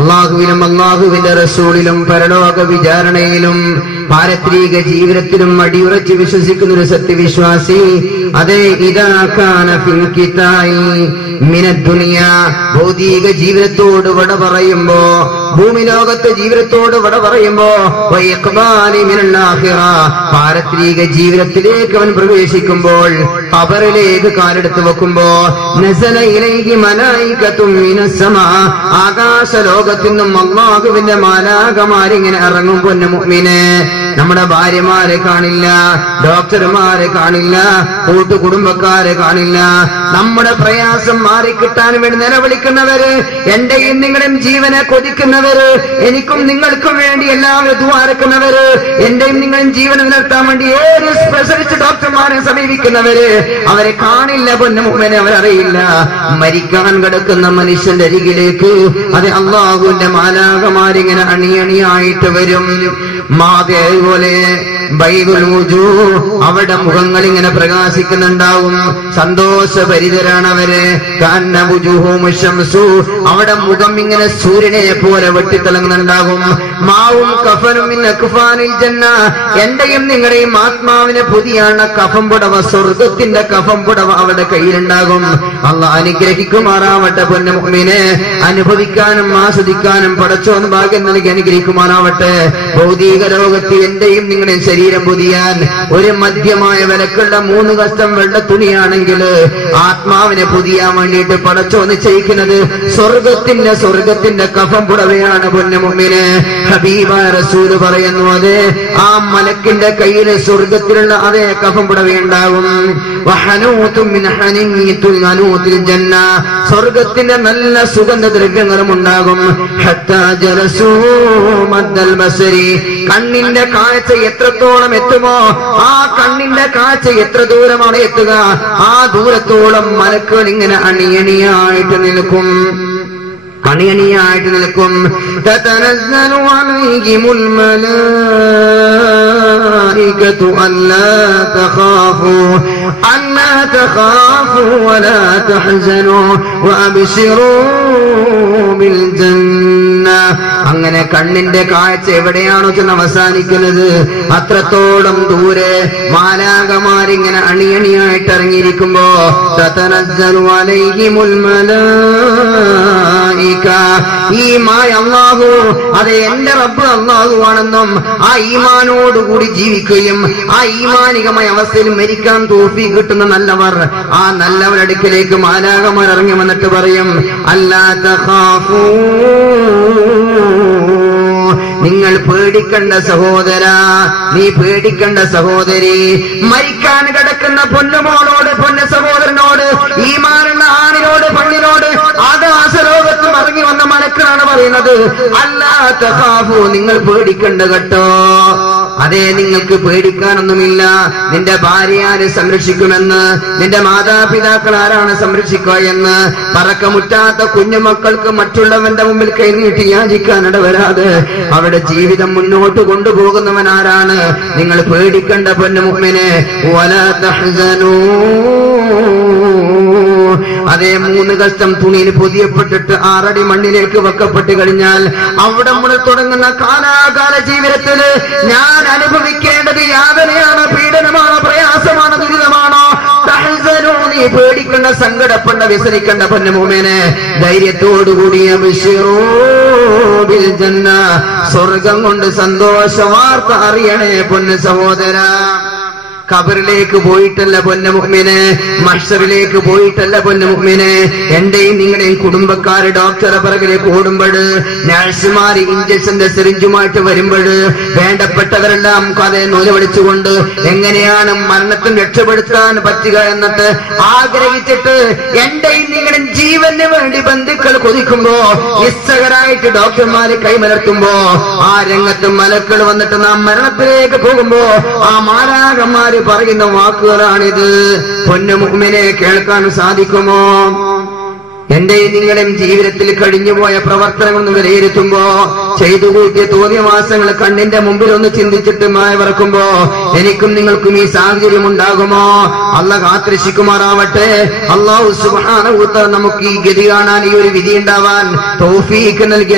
അള്ളാഹുവിലും അള്ളാഹുവിന്റെ റസൂലിലും പരലോക വിചാരണയിലും പാരത്രിക ജീവിതത്തിലും അടിയുറച്ച് വിശ്വസിക്കുന്ന ഒരു സത്യവിശ്വാസി അതേ ഇദാ കാന ഫിൽ കിതായി മിനദ് ദുനിയ ഭൗതിക ജീവിതത്തോട് വട പറയുമ്പോ ഭൂമി ലോകത്തെ ജീവിതത്തോട് വട പറയുമ്പോ വയഖ്ബാലി മിനൽ ആഖിറ പാരത്രിക ജീവിതത്തിലേക്ക് അവൻ പ്രവേശിക്കുമ്പോൾ ഖബറിലേക്ക് കാലെടുത്ത് വെക്കുമ്പോ നസല ഇലൈഹി മലായികത്തും മിനസ് സമാ ആകാശ ലോകത്തിനും അല്ലാഹുവിന്റെ മാലാഖമാരിങ്ങനെ ഇറങ്ങും. പൊന്നു മുഅ്മിനെ, നമ്മുടെ ഭാര്യമാരെ കാണില്ല, ഡോക്ടർമാരെ കാണില്ല, കൂട്ടുകുടുംബക്കാരെ കാണില്ല. നമ്മുടെ പ്രയാസം മാറിക്കിട്ടാൻ വേണ്ടി നിലവിളിക്കുന്നവര്, എന്റെയും നിങ്ങളുടെയും ജീവനെ കൊതിക്കുന്നവര്, എനിക്കും നിങ്ങൾക്കും വേണ്ടി എല്ലാവരും ദ്വാരക്കുന്നവര്, എന്റെയും നിങ്ങളുടെയും ജീവനെ നിലനിർത്താൻ വേണ്ടി ഏത് സ്പെഷ്യലിസ്റ്റ് ഡോക്ടർമാരെ സമീപിക്കുന്നവര്, അവരെ കാണില്ല. പൊന്നു മുഅ്മിനെ, അവരറിയില്ല. മരിക്കാൻ കിടക്കുന്ന മനുഷ്യന്റെ അരികിലേക്ക് അത് അല്ലാഹുവിന്റെ മാലാഖമാരിങ്ങനെ അണിയണിയായിട്ട് വരും. അതേപോലെ ബൈദുൽ വുജൂ, അവരുടെ മുഖങ്ങൾ ഇങ്ങനെ പ്രകാശിക്കുന്നുണ്ടാവും, സന്തോഷഭരിതരാണ് അവര്. കാന്ന വുജൂഹും ശംസു, അവരുടെ മുഖം ഇങ്ങനെ സൂര്യനെ പോലെ വെട്ടിത്തിളങ്ങുന്നുണ്ടാകും. മാവും കഫനും മിൻ അക്ഫാനിൽ ജന്ന, എന്റെയും നിങ്ങളുടെയും ആത്മാവിനെ പുതിയാണ് കഫം പുടവ, സ്വർഗത്തിന്റെ കഫം പുടവ അവരുടെ കയ്യിലുണ്ടാകും. അല്ലാഹ് അനുഗ്രഹിക്കുമാറാവട്ടെ. പൊന്നു മുഅ്മിനെ, അനുഭവിക്കാനും ആസ്വദിക്കാനും പടച്ചോൻ ഭാഗ്യം നൽകി അനുഗ്രഹിക്കുമാറാവട്ടെ. ഭൗതിക ലോകത്ത് എന്റെയും നിങ്ങളുടെയും ശരീരം പുതിയാൻ ഒരു മധ്യമായ വിലക്കുള്ള 3 കഷ്ടം വെള്ള തുണിയാണെങ്കിൽ ആത്മാവിനെ പുതിയാൻ വേണ്ടിയിട്ട് പടച്ചോ നിശ്ചയിക്കുന്നത് സ്വർഗത്തിന്റെ കഫം പുടവയാണ്. പൊന്നു മുഅ്മിനെ, ഹബീബായ റസൂല് പറയുന്നു, അതെ ആ മലക്കിന്റെ കയ്യിൽ സ്വർഗത്തിലുള്ള അതേ കഫം പുടവയുണ്ടാകും. വഹനൂതും മിൻ ഹനീതുൽ അനൂതിൽ ജന്ന, സ്വർഗത്തിന്റെ നല്ല സുഗന്ധദ്രവ്യങ്ങളും ഉണ്ടാകും. ഹത്താ ജലസൂ മദ്ദൽ ബസരി, കണ്ണിന്റെ കാഴ്ച എത്രത്തോളം എത്തുമോ ആ കണ്ണിന്റെ കാഴ്ച എത്ര ദൂരമാണ് എത്തുക, ആ ദൂരത്തോളം മലക്കുകൾ ഇങ്ങനെ അണിയണിയായിട്ട് നിൽക്കും. തതനസ്സലു അലൈഹിമുൽ മലായികതു അല്ലാ തഖാഫു വലാ തഹ്സനു വഅബ്ശിറൂ ബിൽ ജന്ന. അങ്ങനെ കണ്ണിന്റെ കാഴ്ച എവിടെയാണോ ചെന്ന് അവസാനിക്കുന്നത് അത്രത്തോളം ദൂരെ മാലാഖമാരിങ്ങനെ അണിയണിയായിട്ട് ഇറങ്ങിയിരിക്കുമ്പോ തതനസ്സലു അലൈഹിമുൽ മലായിക, ഈ മായ അല്ലാഹു, അത് എന്റെ റബ്ബ് അല്ലാഹു ആണെന്നും ആ ഈമാനോടുകൂടി ജീവിക്കുകയും ആ ഈമാനികമായ അവസ്ഥയിൽ മരിക്കാൻ തൗഫീഖ് കിട്ടുന്ന നല്ലവർ, ആ നല്ലവരുടെ അടുക്കലേക്ക് മാലാഖമാർ ഇറങ്ങി വന്നിട്ട് പറയും, അല്ലാ തഖാഫൂ, നിങ്ങൾ പേടിക്കണ്ട സഹോദര, നീ പേടിക്കണ്ട സഹോദരി. മരിക്കാൻ കിടക്കുന്ന പൊന്നുമോളോട്, പൊന്നു സഹോദരനോട്, ഈമാനുള്ള ആണിനോട്, പെണ്ണിനോട് ആകാശലോകത്തും ഇറങ്ങി വന്ന മലക്കാണ് പറയുന്നത്, അല്ലാ തഖാഫു, നിങ്ങൾ പേടിക്കണ്ട കേട്ടോ. അതെ, നിങ്ങൾക്ക് പേടിക്കാനൊന്നുമില്ല. നിന്റെ ഭാര്യ ആര് സംരക്ഷിക്കുമെന്ന്, നിന്റെ മാതാപിതാക്കൾ ആരാണ് സംരക്ഷിക്കുക എന്ന്, പറക്കമുറ്റാത്ത കുഞ്ഞുമക്കൾക്ക് മറ്റുള്ളവന്റെ മുമ്പിൽ കൈനീട്ടി യാചിക്കാനിട വരാതെ അവരുടെ ജീവിതം മുന്നോട്ട് കൊണ്ടുപോകുന്നവൻ ആരാണ്? നിങ്ങൾ പേടിക്കണ്ട പൊന്നു മുഅ്മിനെ. വലാ തഹ്സനൂ, അതേ 3 കഷ്ടം തുണിയിൽ പൊതിയപ്പെട്ടിട്ട് 6 അടി മണ്ണിലേക്ക് വെക്കപ്പെട്ട് കഴിഞ്ഞാൽ അവിടെ മുതൽ തുടങ്ങുന്ന കാലാകാല ജീവിതത്തിൽ ഞാൻ അനുഭവിക്കേണ്ടത് യാതനയാണ്, പീഡനമാണോ, പ്രയാസമാണോ, ദുരിതമാണോ? തഹ്സനൂ, നീ പേടിക്കണ്ട, സങ്കടപ്പെടണ്ട, വ്യസനിക്കണ്ട പൊന്നു മുഅ്മിനെ. ധൈര്യത്തോടുകൂടി അബ്ശിറൂ ബിൽ ജന്ന, സ്വർഗം കൊണ്ട് സന്തോഷ വാർത്ത അറിയണേ പൊന്നു സഹോദര. ഖബറിലേക്ക് പോയിട്ടല്ല പൊന്നു മുഅ്മിനെ, മഹ്ശറിലേക്ക് പോയിട്ടല്ല പൊന്നു മുഅ്മിനെ. എന്റെയും നിങ്ങളുടെയും കുടുംബക്കാര് ഡോക്ടറെ പിറകിലേക്ക് ഓടുമ്പോൾ, നഴ്സുമാർ ഇഞ്ചക്ഷന്റെ സിറിഞ്ചുമായിട്ട് വരുമ്പോൾ, വേണ്ടപ്പെട്ടവരെല്ലാം കഥയെ നൂലുവടിച്ചുകൊണ്ട് എങ്ങനെയാണ് മരണത്തിന് രക്ഷപ്പെടുത്താൻ പറ്റുക എന്നിട്ട് ആഗ്രഹിച്ചിട്ട് എന്റെയും നിങ്ങളുടെയും ജീവന് വേണ്ടി ബന്ധുക്കൾ കൊതിക്കുമ്പോ, നിസ്സഹരായിട്ട് ഡോക്ടർമാര് കൈമലർത്തുമ്പോ, ആ രംഗത്ത് മലക്കൾ വന്നിട്ട് നാം മരണത്തിലേക്ക് പോകുമ്പോ ആ മാലാഖമാര് പറയുന്ന വാക്കുകളാണിത്. പൊന്നു മുഅ്മിനെ, കേൾക്കാൻ സാധിക്കുമോ? എന്റെയും നിങ്ങളുടെയും ജീവിതത്തിൽ കഴിഞ്ഞുപോയ പ്രവർത്തനങ്ങൾ വിലയിരുത്തുമ്പോ, ചെയ്തു കൂട്ടിയ തോന്നിയവാസങ്ങൾ കണ്ണിന്റെ മുമ്പിൽ ഒന്ന് ചിന്തിച്ചിട്ട് മായവറക്കുമ്പോ എനിക്കും നിങ്ങൾക്കും ഈ സാഹചര്യം ഉണ്ടാകുമോ? അല്ലാഹ് കാത്തിരക്ഷിക്കുമാറാവട്ടെ. അല്ലാഹു സുബ്ഹാനഹു വ തആല നമുക്ക് ഈ ഗതി കാണാൻ, ഈ ഒരു വിധി ഉണ്ടാവാൻ തൗഫീഖ് നൽകി